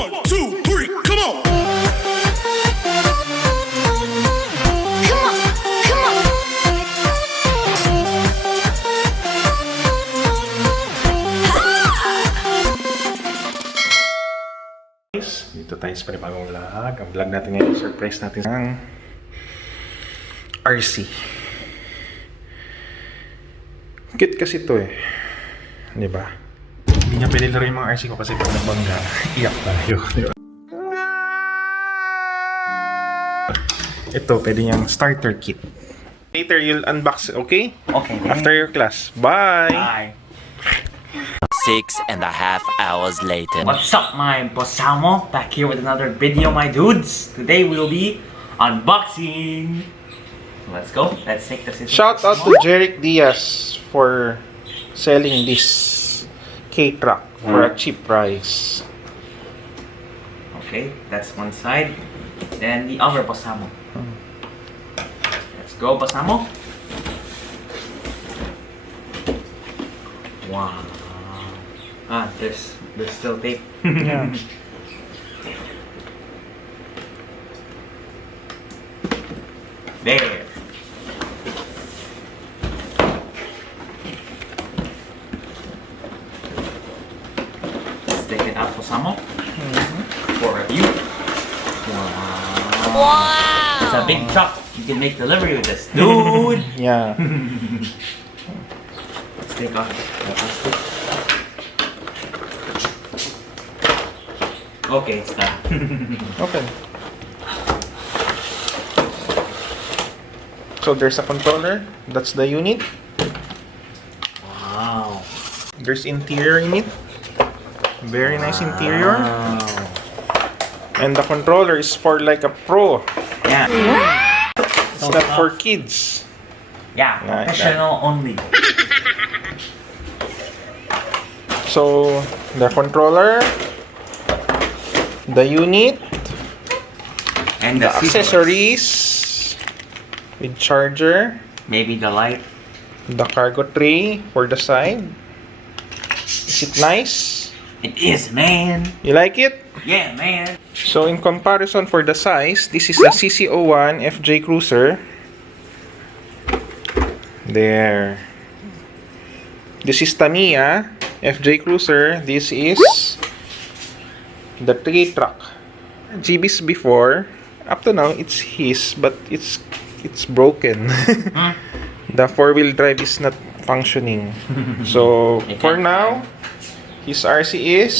1, 2, 3, come on! Come on, come on. Dito tayo sa panibagong vlog. Ang vlog natin ngayon, surprise natin ang RC. Cute kasi ito eh. Diba? Hindi niya pwede laro yung mga RC ko kasi pag nabangga, iyak tayo. Diba? Ito, pwede niyang starter kit. Later, you'll unbox it, okay? Okay. After your class. Bye! Bye. 6.5 hours later. What's up, my Boss Amo? Back here with another video, my dudes. Today we'll be unboxing. Let's go. Let's take this. Shout out to Jeric Diaz for selling this Kei Truck for a cheap price. Okay, that's one side. Then the other Boss Amo. Let's go, Boss Amo. Wow. Ah, there's still tape. Yeah. There. Let's take it out, Boss Amo, for review. Wow. It's a big truck. You can make delivery with this, dude. Yeah. Let's take off the plastic. Okay, it's done. Okay. So there's a controller. That's the unit. Wow. There's interior in it. Very nice interior. Wow. And the controller is for like a pro. Yeah. It's not for kids. Yeah, Like professional only. So the controller, the unit, And the the accessories with charger, Maybe the light. the cargo tray for the side. Is it nice? It is, man. You like it? Yeah, man. So in comparison for the size, this is a CC01 FJ Cruiser. There. This is Tamiya FJ Cruiser. This is the Kei Truck. GB's before. Up to now, it's his, but it's broken. The four-wheel drive is not functioning. So for now, his RC is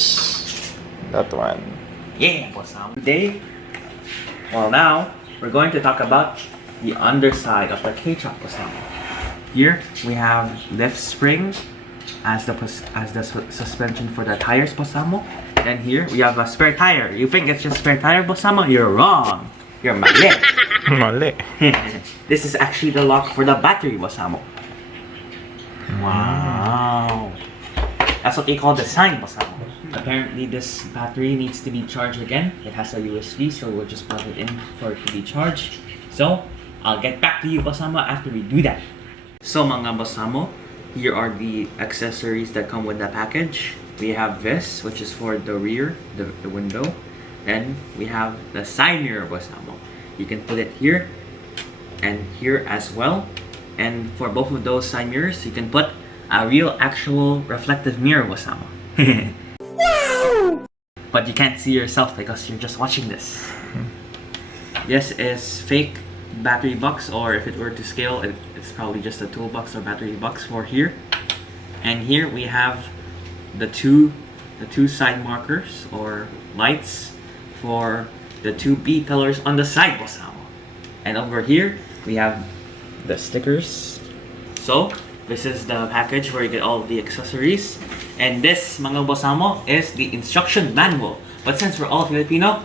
that one. Yeah, Boss Amo. Today, well now, we're going to talk about the underside of the Kei Truck, Boss Amo. Here, we have lift spring as the suspension for the tires, Boss Amo. And here, we have a spare tire. You think it's just spare tire, Boss Amo? You're wrong. You're mali. Mali. This is actually the lock for the battery, Boss Amo. Wow. That's what they call the sign, Boss Amo. Apparently, this battery needs to be charged again. It has a USB, so we'll just plug it in for it to be charged. So, I'll get back to you, Boss Amo, after we do that. So, mga Boss Amo, here are the accessories that come with the package. We have this, which is for the rear, the window. Then, we have the side mirror, Boss Amo. You can put it here and here as well. And for both of those side mirrors, you can put a real, actual reflective mirror, Boss Amo. But you can't see yourself because you're just watching this. This is fake battery box, or if it were to scale, it's probably just a toolbox or battery box for here. And here we have the two side markers or lights for the two B pillars on the side, Boss Amo. And over here we have the stickers. So this is the package where you get all of the accessories. And this, mga Boss Amo, is the instruction manual. But since we're all Filipino,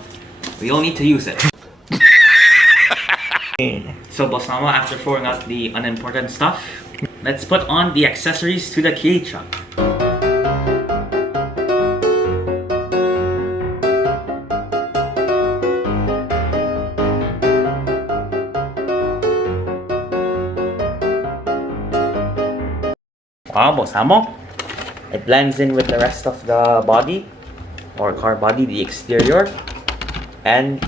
we all need to use it. So Boss Amo, after throwing out the unimportant stuff, let's put on the accessories to the Kei Truck. Wow, Boss Amo. It blends in with the rest of the body. or car body, the exterior. And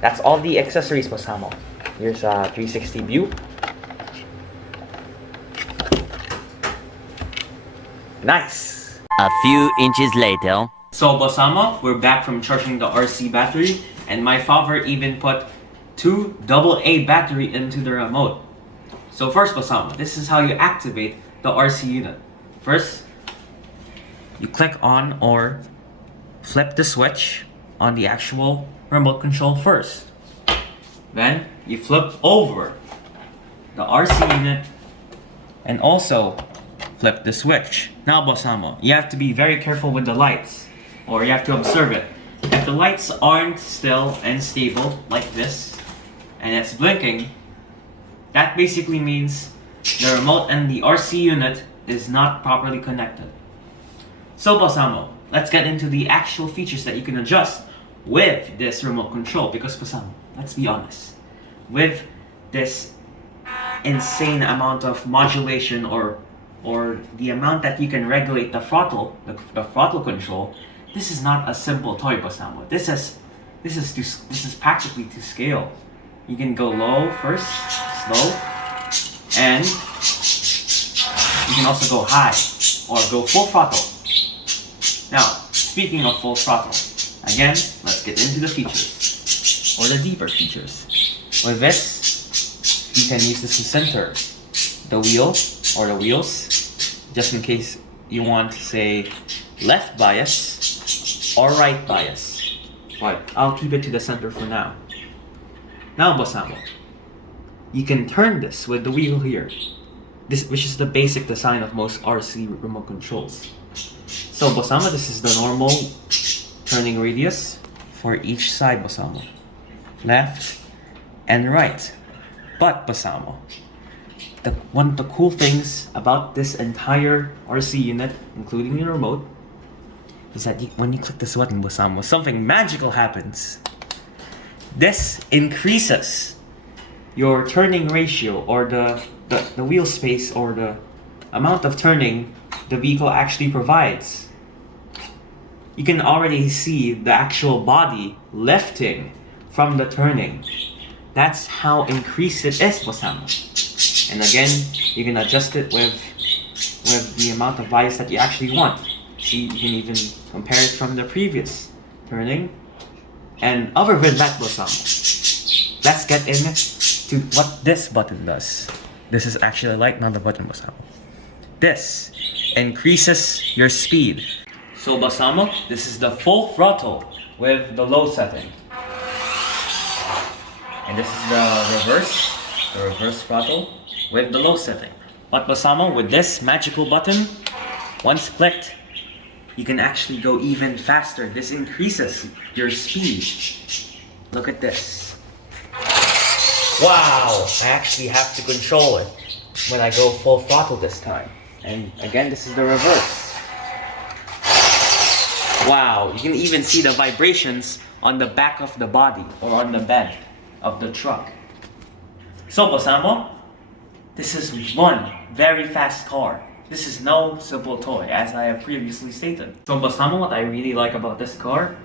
that's all the accessories, Boss Amo. Here's a 360 view. Nice! A few inches later. So Boss Amo, we're back from charging the RC battery, and my father even put 2 AA battery into the remote. So first, Boss Amo, this is how you activate the RC unit. First, you click on or flip the switch on the actual remote control first. Then you flip over the RC unit and also flip the switch. Now Boss Amo, you have to be very careful with the lights, or you have to observe it. If the lights aren't still and stable like this and it's blinking, that basically means the remote and the RC unit is not properly connected. So Boss Amo, let's get into the actual features that you can adjust with this remote control, because Boss Amo, let's be honest, with this insane amount of modulation or the amount that you can regulate the throttle, the throttle control, this is not a simple toy, Boss Amo. This is practically to scale. You can go low first, slow, and you can also go high or go full throttle. Now, speaking of full throttle, again, let's get into the features, or the deeper features. With this, you can use this to center the wheel or the wheels, just in case you want to say left bias or right bias. But I'll keep it to the center for now. Now Boss Amo, you can turn this with the wheel here, which is the basic design of most RC remote controls. So Boss Amo, this is the normal turning radius for each side, Boss Amo, left and right. But Boss Amo, one of the cool things about this entire RC unit, including the remote, is that when you click this button, Boss Amo, something magical happens. This increases your turning ratio, or the wheel space, or the amount of turning the vehicle actually provides. You can already see the actual body lifting from the turning. That's how increased it is, Boss Amo. And again, you can adjust it with the amount of bias that you actually want. See, you can even compare it from the previous turning. And other than that, Boss Amo, let's get into what this button does. This is actually a light, not the button, Boss Amo. This increases your speed. So Boss Amo, this is the full throttle with the low setting. And this is the reverse throttle with the low setting. But Boss Amo, with this magical button, once clicked, you can actually go even faster. This increases your speed. Look at this. Wow! I actually have to control it when I go full throttle this time. And again, this is the reverse. Wow! You can even see the vibrations on the back of the body or on the bed of the truck. So Boss Amo, this is one very fast car. This is no simple toy, as I have previously stated. So Boss Amo, what I really like about this car,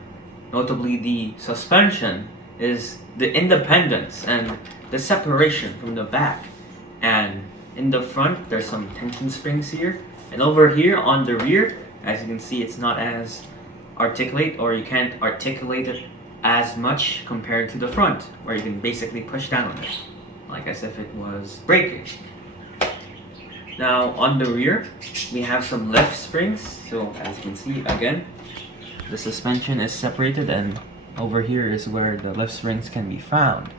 notably the suspension, is the independence and the separation from the back. And in the front, there's some tension springs here. And over here on the rear, as you can see, it's not as articulate, or you can't articulate it as much compared to the front, where you can basically push down on it, like as if it was braking. Now on the rear, we have some lift springs. So as you can see, again, the suspension is separated, and over here is where the lift springs can be found.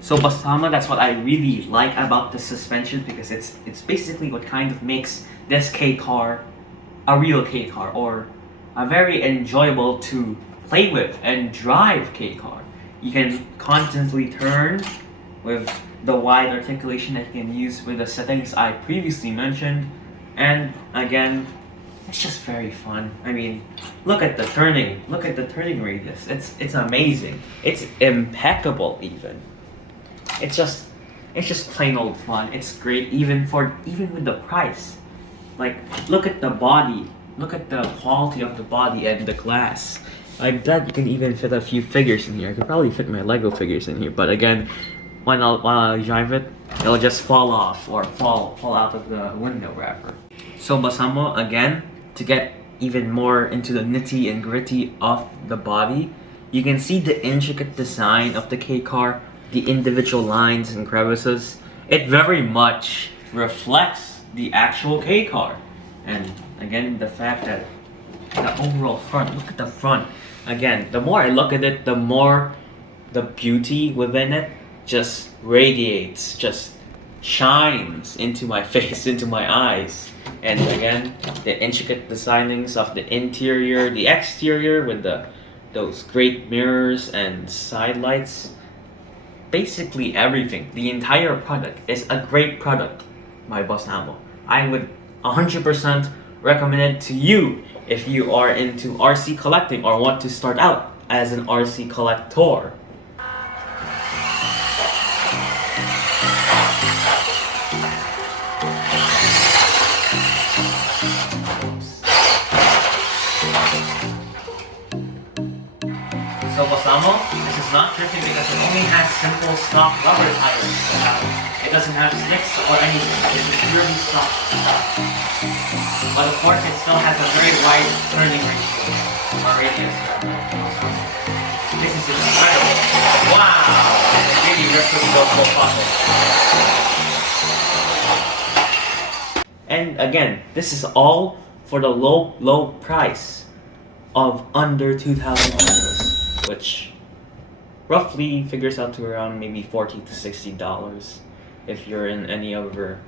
So Boss Amo, that's what I really like about the suspension, because it's basically what kind of makes this K car a real K car, or a very enjoyable to play with and drive K car. You can constantly turn with the wide articulation that you can use with the settings I previously mentioned. And again, it's just very fun. I mean, look at the turning radius. It's amazing. It's impeccable even. It's just plain old fun. It's great even with the price. Like, look at the body look at the quality of the body and the glass. I bet you can even fit a few figures in here. I could probably fit my Lego figures in here, but again, while I drive it, it'll just fall off or fall out of the window wrapper. So Boss Amo, again, to get even more into the nitty and gritty of the body, you can see the intricate design of the K car, the individual lines and crevices. It very much reflects the actual K car. And again, the fact that the overall front, look at the front. Again, the more I look at it, the more the beauty within it just radiates, just shines into my face, into my eyes. And again, the intricate designings of the interior, the exterior with those great mirrors and side lights. Basically everything, the entire product is a great product by Boss Amo. I would 100% recommend it to you if you are into RC collecting or want to start out as an RC collector. So Boss Amo, this is not drifting because it only has simple stock rubber tires. It doesn't have slicks or anything. This is purely stock. But of course, it still has a very wide turning ratio or radius. This is incredible. Wow! It really rips with the full pocket. And again, this is all for the low price of under 2,000 pesos, which roughly figures out to around maybe $40 to $60 if you're in any other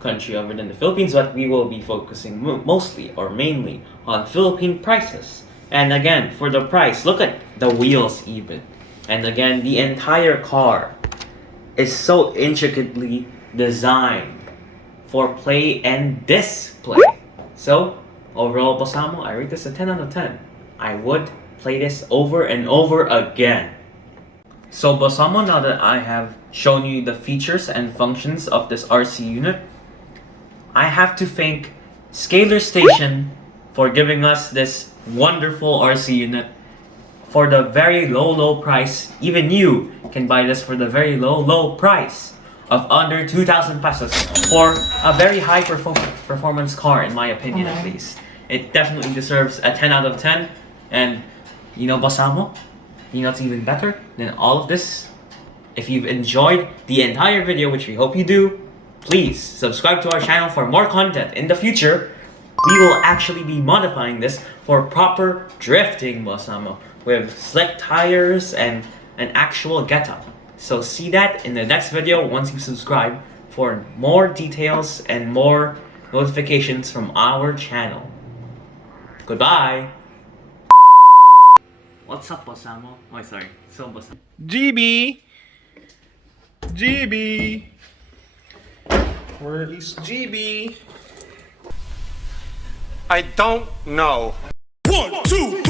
country other than the Philippines, but we will be focusing mostly or mainly on Philippine prices. And again, for the price, look at the wheels even. And again, the entire car is so intricately designed for play and display. So, overall, Boss Amo, I rate this a 10 out of 10. I would play this over and over again. So Boss Amo, now that I have shown you the features and functions of this RC unit, I have to thank Scalar Station for giving us this wonderful RC unit for the very low price. Even you can buy this for the very low price of under 2,000 pesos for a very high performance car, in my opinion at least. It definitely deserves a 10 out of 10. And you know, Boss Amo, you know what's even better than all of this? If you've enjoyed the entire video, which we hope you do, please subscribe to our channel for more content. In the future, we will actually be modifying this for proper drifting, Boss Amo, with slick tires and an actual getup. So see that in the next video once you subscribe for more details and more notifications from our channel. Goodbye! What's up, Boss Amo? Oh, sorry. So, Boss Amo. GB! GB! Where is GB? I don't know. 1, 2, 3.